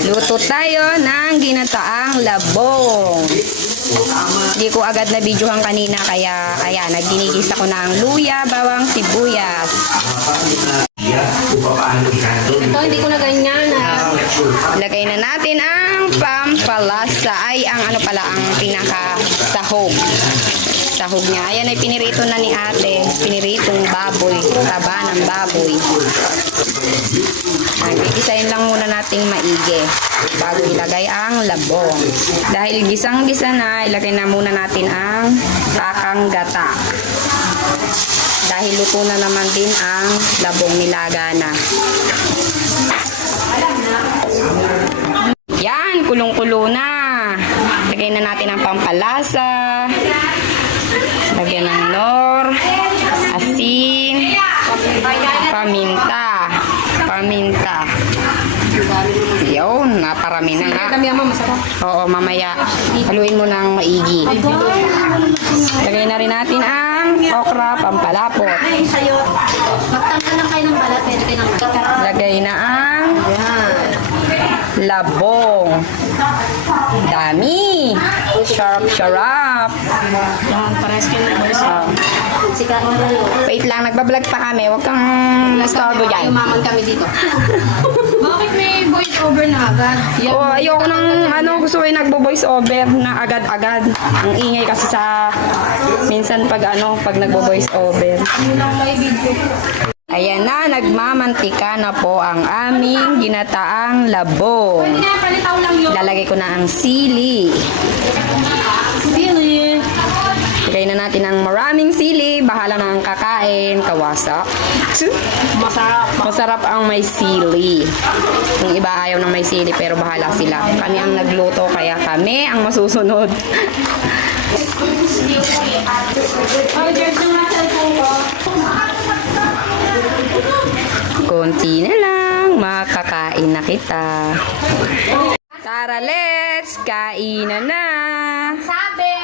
Luto tayo ng ginataang labong. Hindi ko agad na videohan kanina kaya ayan, nagdinigis ako ng luya, bawang, sibuyas. Ito, hindi ko na ganyan. Lagay na natin ang pampalasa. Ay, ang ano pala, ang pinaka-sahog. Sahog niya. Ayan ay pinirito na ni ate. Piniritong baboy. Taba ng baboy. Ay, gigisahin lang muna nating maigi bago ilagay ang labong. Dahil gisang-gisa na, ilagay na muna natin ang kakang gata. Dahil luto na naman din ang labong nilaga na. Yan, kulong-kulo na. Lagay na natin ang pampalasa. Lagyan ng nor, asin, paminta. Yun, naparami na nga. Oo, mamaya. Haluin mo ng maigi. Lagay na rin natin ang okra, pampalapot. Lagay na ang labong. Dami. Sharp. Wait lang, nagbablog pa kami. Huwag kang nastorbo dyan. Umaman kami dito. Bakit may voice over na agad? Oh, ayoko nang gusto ko yung nagbo-voice over na agad-agad. Ang ingay kasi sa minsan pag nagbo-voice over. Ayan na, nagmamantika na po ang aming ginataang labong. Lalagay ko na ang sili. Lagay na natin ang maraming sili. Bahala na ang kakain. Kawasa. Masarap ang may sili. Yung iba ayaw ng may sili pero bahala sila. Kami ang nagluto kaya kami ang masusunod. Konti na lang. Makakain na kita. Tara, let's kain na. Sabi!